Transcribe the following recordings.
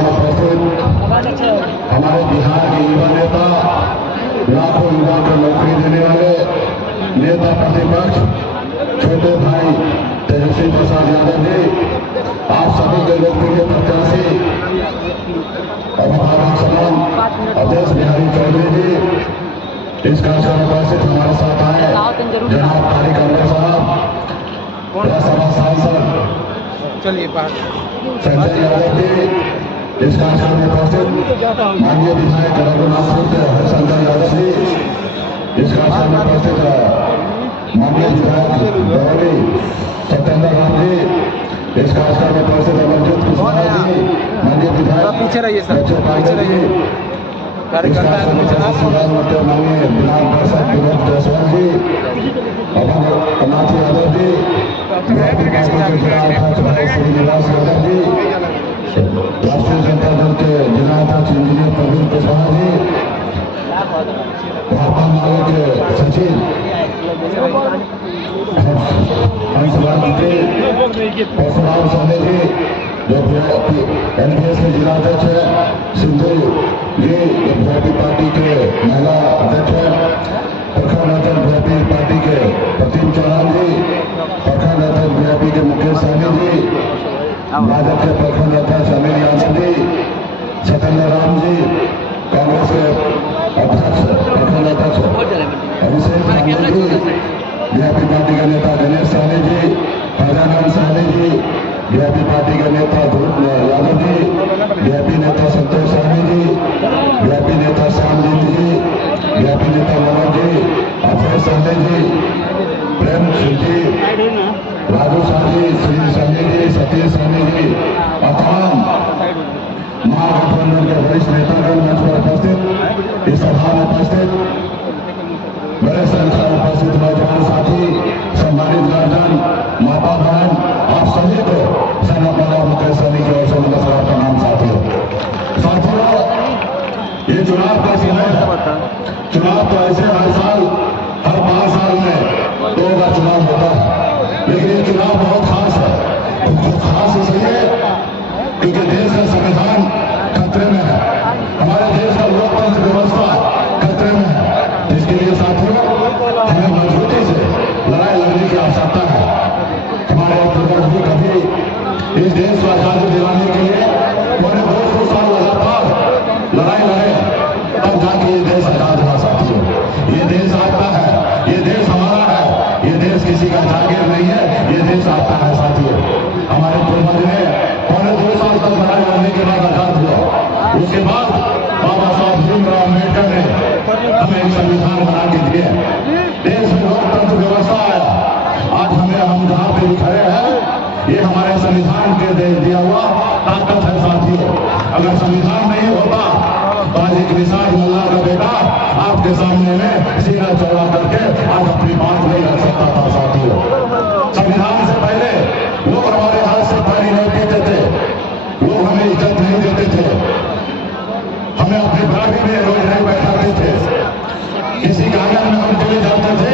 में उपस्थित हमारे बिहार के युवा नेता, लाखों युवा को नौकरी देने वाले नेता प्रतिपक्ष छोटे भाई तेजस्वी प्रसाद यादव जी, आप सभी के लोकप्रिय प्रत्याशी अभिभावक समान अध्यक्ष बिहारी चौधरी जी, इस कार्यक्रम में उपस्थित हमारे साथ आए जनाब तारिक अनवर साहब, राज्यसभा सांसद संजय यादव जी, इस कार्यक्रम में उपस्थित माननीय विधायक रघुनाथ संजय यादव जी, इस कार्यक्रम में उपस्थित माननीय विधायक बरौली सत्येंद्र राम जी, इस कार्यक्रम में उपस्थित अमरजीत कुशवाहा जी, माननीय विधायक पीछे रहिए सर, पीछे रहिए कार्यकर्ता माननीय विधान परिषद विनोद जायसवाल जी, अमरनाथ यादव जी, श्रीनिवास यादव जी, राष्ट्रीय जनता दल के जिला अध्यक्ष इंजीनियर प्रवीण कुशवाहा जी, भाजपा माले के सचिव हंसराज मंत्री परशुराम सोने जी, जो एनपीएस के जिला अध्यक्ष है, सिंधु जी वीआईपी पार्टी के महिला अध्यक्ष है, प्रखंड अध्यक्ष वीआईपी पार्टी के प्रतिम चौहान जी, प्रखंड अध्यक्ष वीआईपी के मुकेश सहनी जी, भाजपा के प्रखंड अध्यक्ष अनिल यादव जी, सत्येंद्र राम जी, कांग्रेस के अध्यक्ष प्रखंड अध्यक्ष अभिषेक जी, वीआईपी पार्टी के नेता गणेश सहनी जी, राजानंद सहनी जी, वीआईपी पार्टी के नेता ध्रुव यादव जी, वीआईपी नेता संतोष सहनी जी, वीआईपी नेता श्यामजीत जी, वीआईपी नेता मनोज जी, अफरोज सहनी जी, प्रेम सिंह जी, राजू शाह जी, श्री सहनी जी, सतीश सहनी जी, तमाम महागठबंधन के वरिष्ठ नेतागण मंच पर उपस्थित, इस सभा में उपस्थित बड़े संख्या में उपस्थित नौजवान साथी, सम्मानित गार्जियन, माता बहन, आप सभी को सेना प्रधान मुकेश सहनी की ओर से नमस्कार प्रणाम। साथियों, ये चुनाव का समय है। चुनाव तो ऐसे हर साल, हर 5 साल में 2 बार चुनाव होता है, लेकिन ये चुनाव बहुत खास है। खास इसलिए क्योंकि देश का संविधान खतरे में है, हमारे देश का लोकतंत्र व्यवस्था खतरे में है। इसके लिए साथियों हमें मजबूती से लड़ाई लड़ने की आवश्यकता है। हमारे पूर्वज भी कभी इस देश को आजादी दिलाने के लिए उन्होंने 200 साल लगातार लड़ाई लड़े, तब जाके ये देश आजाद हुआ। साथियों, ये देश आपका है, ये देश हमारा है, ये देश किसी का जागीर नहीं है, ये देश आपका है। साथियों, हमारे पूर्वज ने 2 साल तक लड़ाई लड़ने के बाद आजाद हुआ। उसके बाद बाबा साहब भीमराव अम्बेडकर ने हमें एक संविधान बना के दिए, देश में लोकतंत्र व्यवस्था आया। आज हम जहाँ पे खड़े हैं, ये हमारे संविधान के दिया हुआ ताकत है। साथियों, अगर संविधान नहीं होता तो आज एक निषाद मुल्ला का बेटा आपके सामने में सीना चौड़ा करके आज अपनी बात नहीं रख सकता था। साथियों, संविधान से पहले लोग हमारे हाथ से पानी नहीं पीते थे, लोग हमें इज्जत नहीं देते थे, हमें अपनी पार्टी में रोज नहीं बैठाते थे। किसी के आंगन में हम चले जाते थे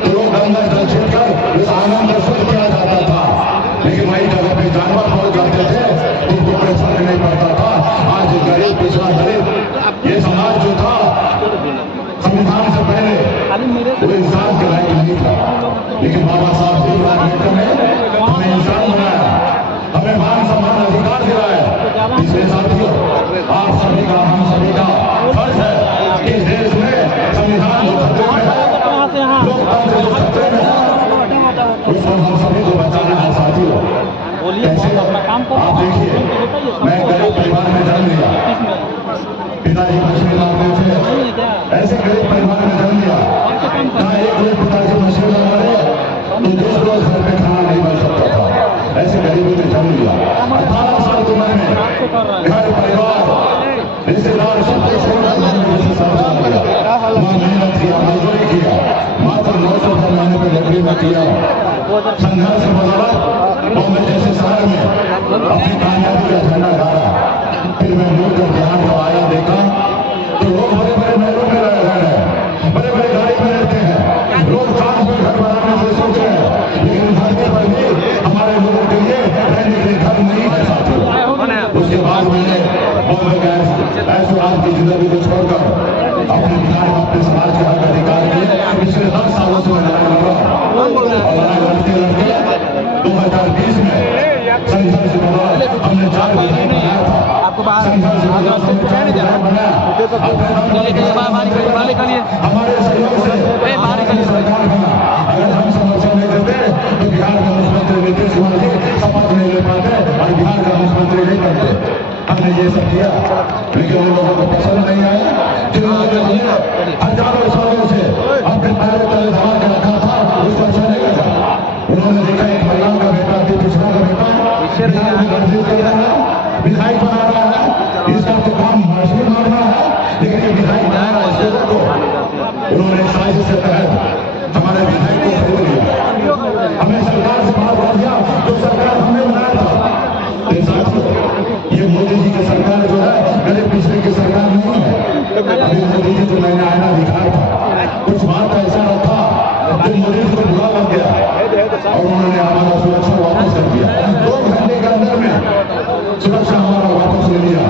तो लोग अंदर जल छिड़कर उस आंगन को शुद्ध किया जाता था, लेकिन वही जगह पे जानवर पहुंच जाते थे तो कोई फर्क नहीं पड़ता था। आज गरीब पिछड़ा दलित ये समाज जो था संविधान से पहले वो इंसान के लायक नहीं था, लेकिन बाबा साहब भीमराव अम्बेडकर ने हमें इंसान बनाया, हमें मान सम्मान अधिकार दिलाया। इसलिए साथियों, आप सभी का, हम सभी का फर्ज है कि इस देश में संविधान जो खतरे में है, लोकतंत्र जो खतरे में है, उसको हम सभी को बचाना है। साथियों, कैसे आप देखिए, मैं गरीब परिवार में जन्म लिया, पिताजी मछली मारते थे, ऐसे गरीब परिवार में जन्म लिया जहाँ एक रोज पिताजी मछली न मारे तो दूसरे रोज घर पे खाना नहीं बन सकता था। ऐसे गरीबी में जन्म लिया। 18 साल की उम्र में घर परिवार रिश्तेदार सब कुछ छोड़कर माँ मेहनत किया, मजदूरी किया, मात्र 900 महीने पे नौकरी में किया, संघर्ष बदौलत बॉम्बे जैसे शहर में अपनी कामयाबी का झंडा गाड़ा। फिर मैं मुड़ कर यहाँ जब आया, देखा तो लोग बड़े बड़े महलों में रह रहे हैं, बड़े बड़े गाड़ी में रहते हैं, लोग चांद पर घर बनाने से सोच रहे हैं, लेकिन धरती पर भी हमारे लोगों के लिए रहने के लिए घर नहीं है। साथियों, उसके बाद मैंने की जिंदगी को छोड़कर अपने बिहार में अपने समाज के हक अधिकार के पिछले 10 सालों से लड़ाई लड़ रहा हूं और लड़ाई लड़ते लड़ते 2020 में संघर्ष के दौरान हमने 4 विधायक बनाया था। आपको बाहर संघर्ष के दौरान हमने 4 विधायक बनाया। हमारे सहयोग से सरकार बना। अगर हम समर्थन नहीं देते तो बिहार के मुख्यमंत्री नीतीश कुमार जी शपथ नहीं ले पाते और बिहार का मुख्यमंत्री नहीं बनते। हमने ये सब किया लेकिन उन लोगों को पसंद नहीं आया। जिन्होंने हजारों सालों से अपने पैर तले दबा के रखा था उसको अच्छा नहीं लगा। उन्होंने देखा एक महिला का बेटा पिछड़ा का बेटा विधायक बना रहा है, इसका तो काम मछली मारना है, लेकिन ये विधायक बना रहा है। उन्होंने साजिश के तहत हमारे विधायक को खरीद लिया, हमें सरकार से बाहर कर दिया जो सरकार हमने बनाया था। ये मोदी जी की सरकार जो है मेरे पिछले की सरकार नहीं है। अभी मोदी जी को मैंने आईना दिखाया था, कुछ बात ऐसा रखा जो मोदी जी को बुरा लग गया और उन्होंने हमारा सुरक्षा वापस कर दिया। 2 घंटे के अंदर में सुरक्षा हमारा वापस ले लिया।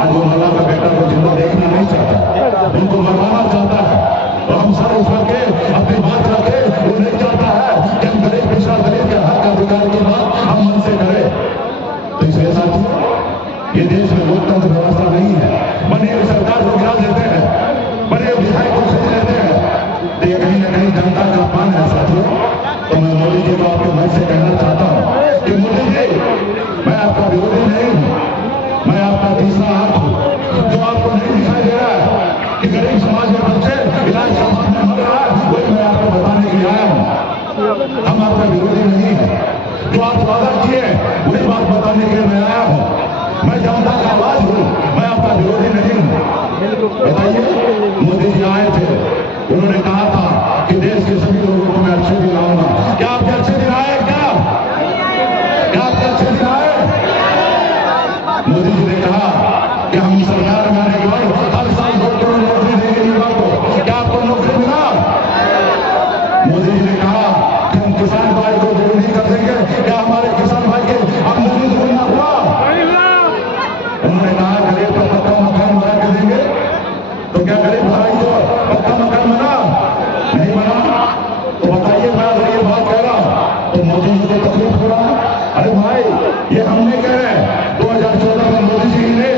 आज वो मल्ला का बेटा को जिंदा देखना नहीं चाहता, उनको मरवाना चाहता है। तो हम सर उठा के अपनी बात रखे, वो नहीं चाहता है कि हम गरीब पिछड़ा दलित के हक अधिकार की बात हम मन से करें। तो इसलिए साथियों ये देश में लोकतंत्र व्यवस्था नहीं है। बने सरकार को गिरा देते हैं, बने विधायक को खरीद लेते हैं, तो ये कहीं ना कहीं जनता का अपमान है साथियों। तो मैं मोदी जी को आपके मन से कहना चाहता हूँ कि मोदी जी मैं आपका विरोधी नहीं हूँ, मैं आपका तीसरा हाथ हूँ। जो आपको नहीं दिखाई दे रहा है कि गरीब समाज में बच्चे इलाज का में मर रहा है, वही मैं आपको बताने के लिए आया हूँ। हम आपका विरोधी नहीं है, जो आप वादा किए वही बात बताने के लिए मैं आया हूँ। मैं जनता का आवाज हूँ, मैं आपका विरोधी नहीं हूँ। बताइए, मोदी जी आए थे, उन्होंने कहा था कि देश के सभी लोगों को मैं अच्छे दिन लाऊंगा। क्या आपके अच्छे दिन आए? क्या आपके अच्छे दिन आए? मोदी जी ने कहा कि हम सरकार में आने के बाद हर साल 2 करोड़ नौकरी देंगे युवा को। क्या आपको नौकरी मिला? मोदी जी ने कहा कि हम किसान भाई को दोगुनी कर देंगे। क्या हमारे किसान भाई के आमदनी दोगुना हुआ? उन्होंने कहा गरीब को पक्का मकान बना के देंगे। तो क्या गरीब भाई को पक्का मकान बना? नहीं बना। तो बताइए, मैं अगर ये बात कह रहा हूं तो मोदी जी को तकलीफ हो रहा है? अरे भाई, ये हमने कह रहे हैं 2014 में मोदी जी ने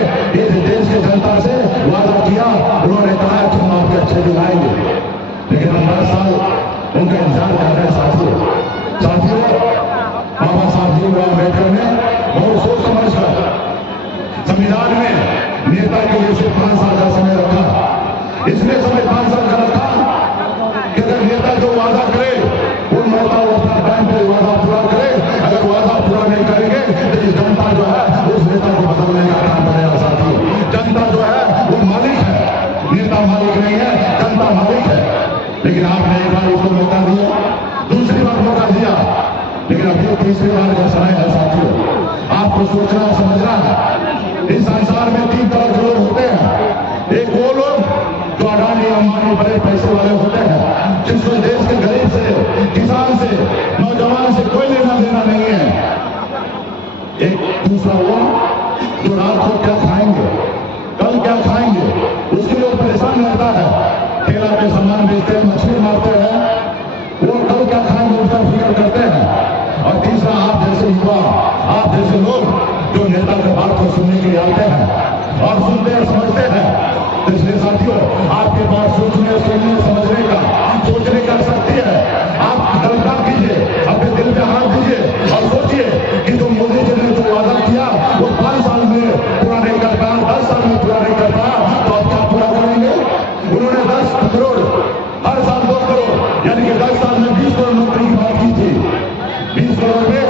इस देश की जनता से वादा किया। उन्होंने कहा कि हम आपके अच्छे दिन आएंगे, लेकिन हम 10 साल उनका इंतजार कर रहे हैं। साथियों बाबा साहब भीमराव अम्बेडकर ने बहुत सोच समझ कर संविधान में नेता के लिए सिर्फ 5 साल का समय रखा। इसलिए समय 5 साल का रखा कि अगर नेता जो वादा करे वो नेता अपना टाइम पे वादा पूरा करे। अगर वादा पूरा नहीं करेंगे तो इस जनता जो है उस नेता को बदलने का काम करेगा। साथियों, जनता जो है वो मालिक है, नेता मालिक नहीं है, जनता मालिक है। लेकिन आपने एक बार उसको मौका दिया, दूसरी बार मौका दिया, लेकिन अभी तीसरी बार का समय है। साथियों, आपको सोचना समझना है। इस संसार में 3 तरह के लोग होते हैं। एक वो लोग जो अडानी अंबानी बड़े पैसे वाले होते हैं, जिसको देश के गरीब से, किसान से, नौजवान से कोई लेना देना नहीं है। एक दूसरा वो जो रात को क्या खाएंगे, कल क्या खाएंगे, उसके लिए परेशान रहता है। ठेला पे सामान बेचते हैं, मछली मारते हैं, वो कल क्या खाएंगे उसका फिक्र करते हैं। और तीसरा आप जैसे युवा, आप जैसे लोग जो नेता के बात को सुनने के लिए आते हैं और सुनते हैं, समझते हैं। इसलिए साथियों, आपके पास सोचने, सुनने, समझने का, सोचने का शक्ति है। आप कल्पना कीजिए, अपने दिल पे हाथ दीजिए और सोचिए कि जो मोदी जी ने जो वादा किया वो 5 साल में पूरा नहीं कर पाया, 10 साल में पूरा नहीं कर पाया, तो आप क्या पूरा करेंगे? उन्होंने 10 करोड़ हर साल 2 करोड़ यानी कि 10 साल में 20 करोड़ नौकरी की बात की थी। 20 करोड़ में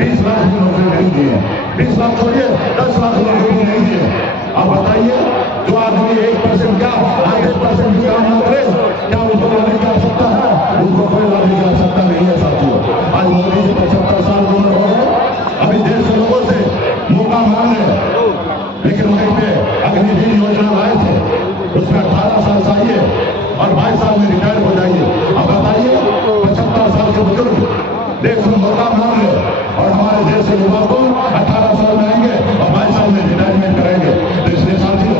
20 लाख की नौकरी नहीं दी है। 20 लाख छोड़िए, 10 लाख नौकरी नहीं दी है। अब बताइए, जो आदमी 1% क्या 8% भी काम न करे, क्या उनको लाने की आवश्यकता है? उनको कोई लाने की आवश्यकता नहीं है। साथियों, आज मोदी जी 75 साल की उम्र हो गए, अभी देश के लोगों से मौका मांग रहे हैं। लेकिन वहीं पे अग्निवीर योजना लाए थे, उसमें 18 साल चाहिए और 22 साल में रिटायर हो जाइए। अब बताइए, 75 साल के बुजुर्ग देश में मौका मांग रहे और हमारे देश के युवा को 18 साल में आएंगे और 22 साल में रिटायरमेंट करेंगे। तो इसलिए साथियों,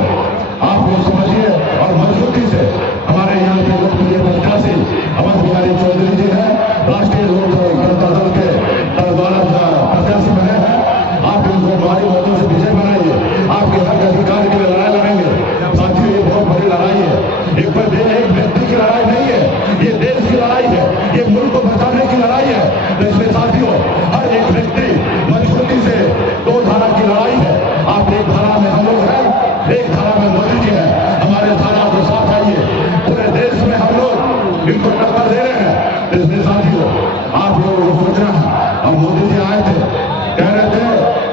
एक धारा में मोदी जी है, हमारे धारा को साथ आइए। पूरे देश में हम लोग इनको टक्कर दे रहे हैं। इसलिए साथियों, आप लोगों को सोचना है। अब मोदी जी आए थे, कह रहे थे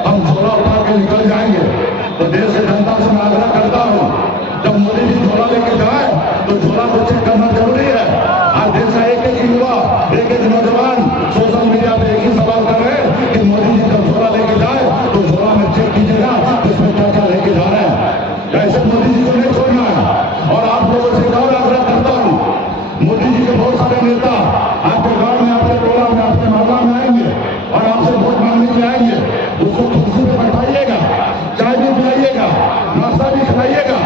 हम झोला उठा के निकल जाएंगे, तो देश की जनता से मैं आग्रह करता हूँ, जब मोदी जी झोला लेके जाए तो झोला को चेक करना जरूरी है। आज देश का एक एक युवा, एक एक नौजवान सोशल मीडिया पे एक ही सवाल कर रहे हैं कि मोदी जी जब झोला लेके जाए तो झोला में चेक कीजिएगा इसमें क्या क्या लेके जा रहे हैं। ऐसे मोदी जी को नहीं छोड़ना है। और आप लोगों से एक और आग्रह करता हूँ, मोदी जी के बहुत सारे नेता आपके गांव में, आपके टोला में, आपके मोहल्ला में आएंगे और आपसे वोट मांगने के आएंगे। उसको कुर्सी पे बैठाइएगा, चाय भी पिलाइएगा, नाश्ता भी खिलाइएगा,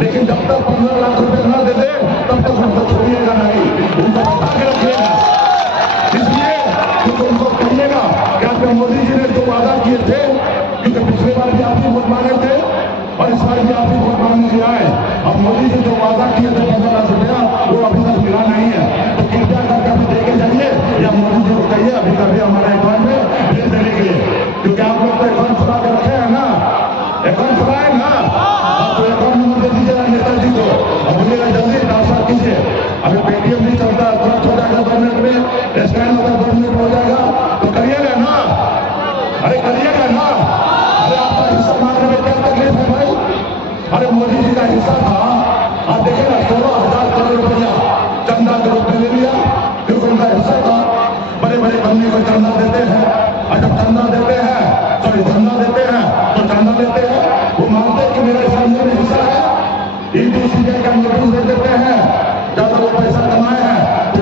लेकिन जब तक 15 लाख रुपए न दे दे तब तक उनको छोड़िएगा नहीं, उनको बता के रखिएगा। इसलिए क्योंकि उनको कहिएगा कि आपके मोदी जी ने जो वादा किए थे, क्योंकि पिछले बार भी आप ही वोट मांगे थे और इस बार भी आप ही वोट मांगने के आए। अब मोदी जी जो वादा किए थे 15 लाख रुपया, वो अभी तक मिला नहीं है। तो कृपया करके अभी दे के जाइए या मोदी जी को कहिए अभी कभी हमारे अकाउंट में भेज देने के लिए, क्योंकि आप लोग तो अकाउंट खुला के रखे हैं ना, अकाउंट खुलाए ना, तो अकाउंट नंबर दे दीजिएगा नेताजी को और बोलिएगा जल्दी ट्रांसफर कीजिए। अभी पेटीएम नहीं चलता, तुरंत हो जाएगा 2 मिनट में, स्कैन होगा 2 मिनट हो जाएगा, तो करिएगा ना, अरे करिएगा ना। अरे आपका हिस्सा मांगने में क्या तकलीफ है भाई? अरे मोदी जी का हिस्सा था, आप देखिए ना 16,000 करोड़ रुपया चंदा के रूप में ले लिया, क्योंकि उनका हिस्सा था। बड़े बड़े कंपनी को चंदा देते हैं, और जब चंदा देते हैं, सॉरी धंधा देते हैं तो चंदा देते हैं, वो मानते हैं कि मेरा इस धंधे में हिस्सा है, ED CBI का नोटिस दे देते हैं। जब वो पैसा कमाए हैं तो